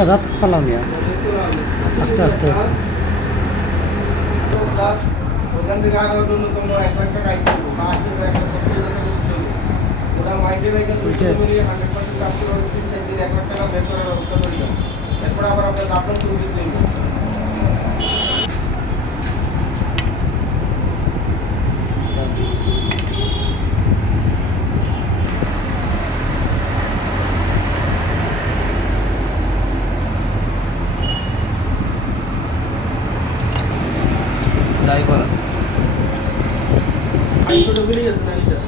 সাদাত পালাও নিয়ে আস্তে আস্তে ওখান থেকে আরো ন্যূনতম 1,00,000 টাকা আইতে হবে বা 80,000 টাকা 70,000 টাকা দিতে হবে ওরা মাইন্ডে রেখে 200 মিলিয়ে 100% চাষ করে 3-4 দিন 1,00,000 টাকা বের করার ব্যবস্থা করি না এরপর আবার আপনার আপনার শুরু দিতে হবে যাই করা ছোটো বেরিয়ে গেছে না এটা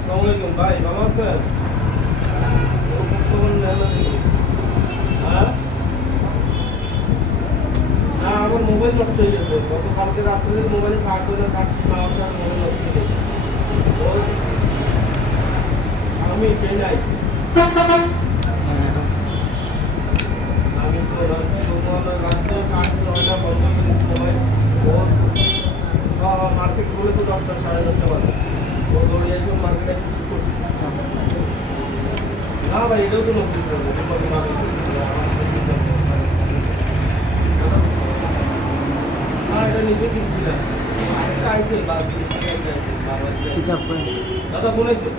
আসসালামু আলাইকুম ভাই ভালো আছেন না আমার মোবাইল নষ্ট হয়ে গেছে গতকালকে রাত্রে মোবাইলে চার্জ হয়ে মোবাইল নষ্ট হয়ে গেছে আমি কে নাই আমি তো রাত্রে চার্জ দেওয়াটা বন্ধ করে মোবাইল মার্কেট খুলে তো 10টা 10:30 বাজে ও দৌড়ে যাইছে মার্কেটে করছি না ভাই এটাও তো নতুন না এটা নিজে কিনছি না আরেকটা আইসে দাদা ফোন আইসে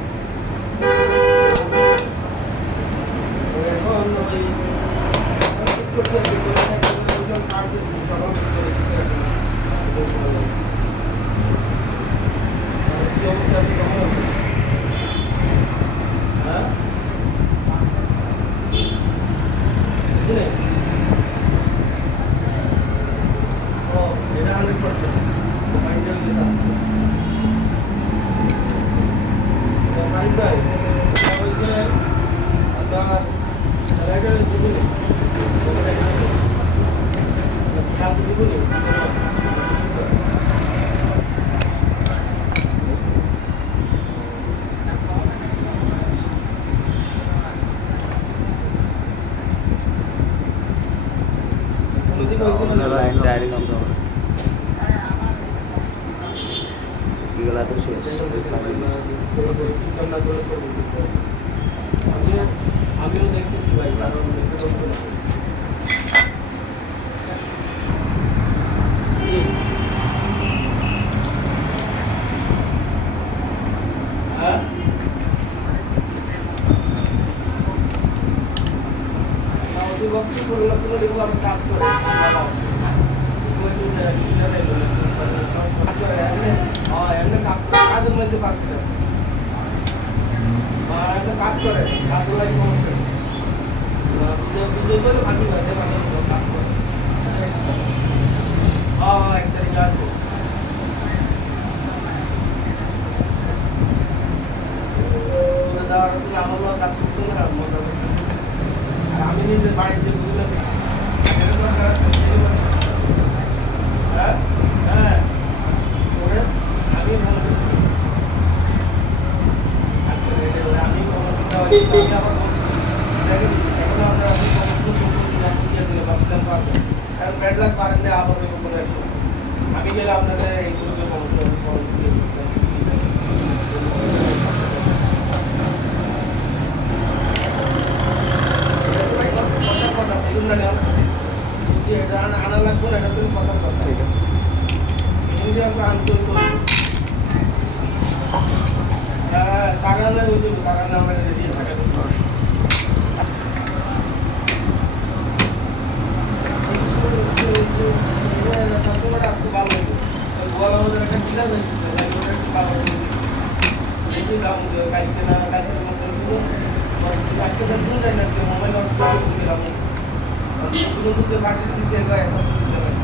এখন ওই কি অবস্থা আপনি কেমন আছেন হ্যাঁ ও এটা 100% মাইন্ডের দিকে তো মাইন্ড ভাই বলতে আপনার স্যালাইডার দিবেন খেয়াল দিবেন এগুলা তো শেষ আমিও দেখতেছি ভাই হ্যাঁ বক্তব্য করলে কোনো দেখবো আমি কাজ করে কাজের মধ্যে পারতে কাজ করে কাজের লাগে সমস্যা বুঝে করে ফাঁকি হয় কাজ করে হ্যাঁ 1 তারিখ আসবো আমার কাজ করতে না আর আমি নিজের বাড়ির যে বুঝলাম হ্যাঁ হ্যাঁ আমি আমি আবার দেখেন এখন আমরা ভাবছিলাম পারবো কারণ ব্যাড লাগ পারেন না আবার কোনো একশো আমি গেলে আপনাদের এইগুলোকে কথা বলুন না যে এটা আনা লাগবে না এটা তুমি কথার কথা যদি আমরা আন্তরিক করি টাকা না বলতে টাকা না আমরা রেডি থাকে সবসময় আসতে ভালো লাগে গোয়াল আমাদের একটা কিলার হয়েছে একটু ভালো একটু দাম কালকে না কালকে তোমার করবো আজকে দিন যায় না মোবাইল নষ্ট দিকে দাম দুটো পাঠিয়ে দিচ্ছে এবার এসব দিতে পারি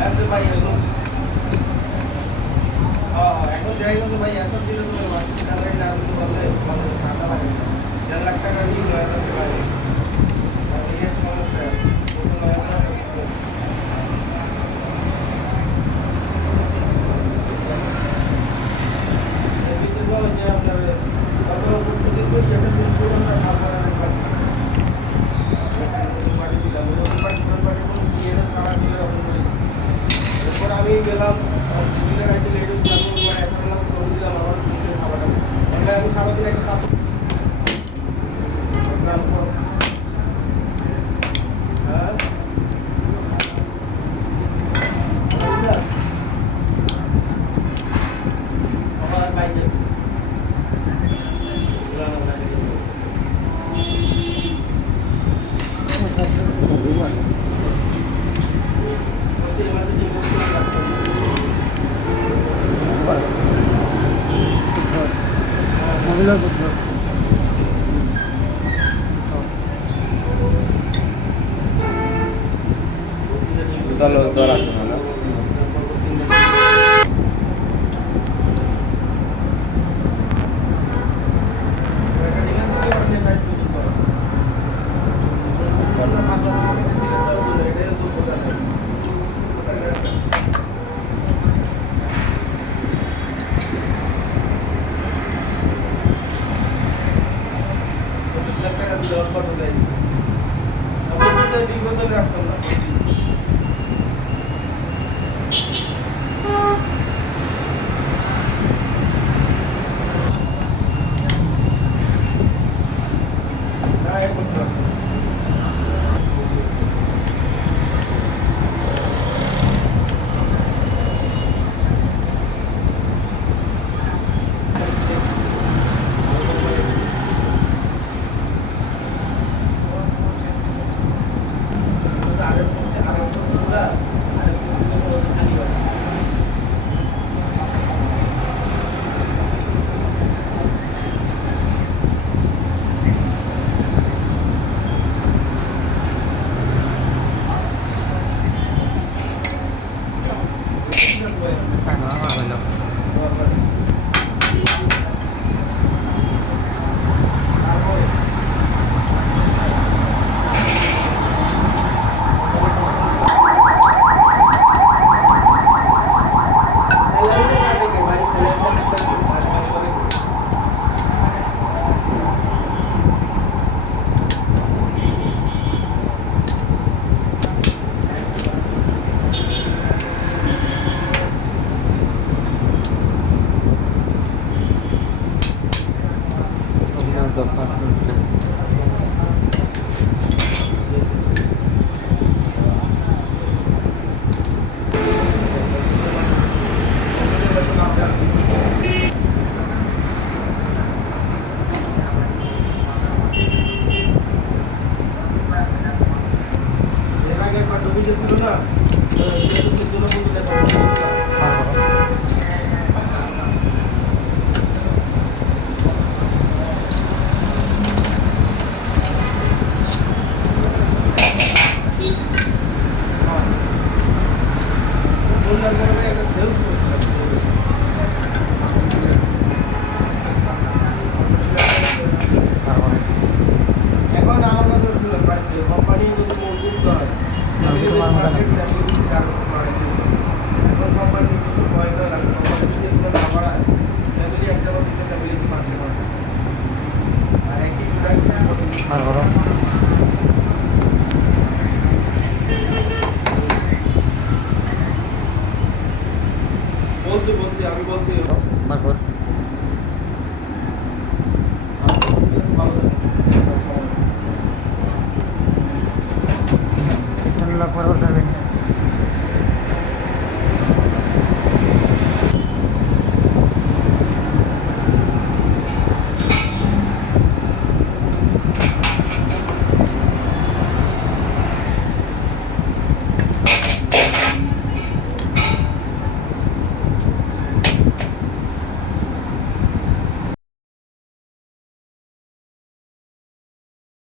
আর ভাই এখন যাই গেছে ভাই এসব দিলে তুমি মাসিক স্যালারি না দিতে পারলে ভালো টাকা লাগে 1.5 লাখ টাকা দিয়ে 9,000 টাকা লাগে এই সমস্যা আছে তাহলে তো আর আসবে না। এখন আমার কথা শুনুন, কোম্পানি যদি মজবুত হয় এখন কোম্পানি নিজস্ব পয়সা লাগবে, কোম্পানি যদি এগুলো না বাড়ায় ফ্যামিলি একটা বা দুটো ফ্যামিলি মারতে পারবে। আর একই আর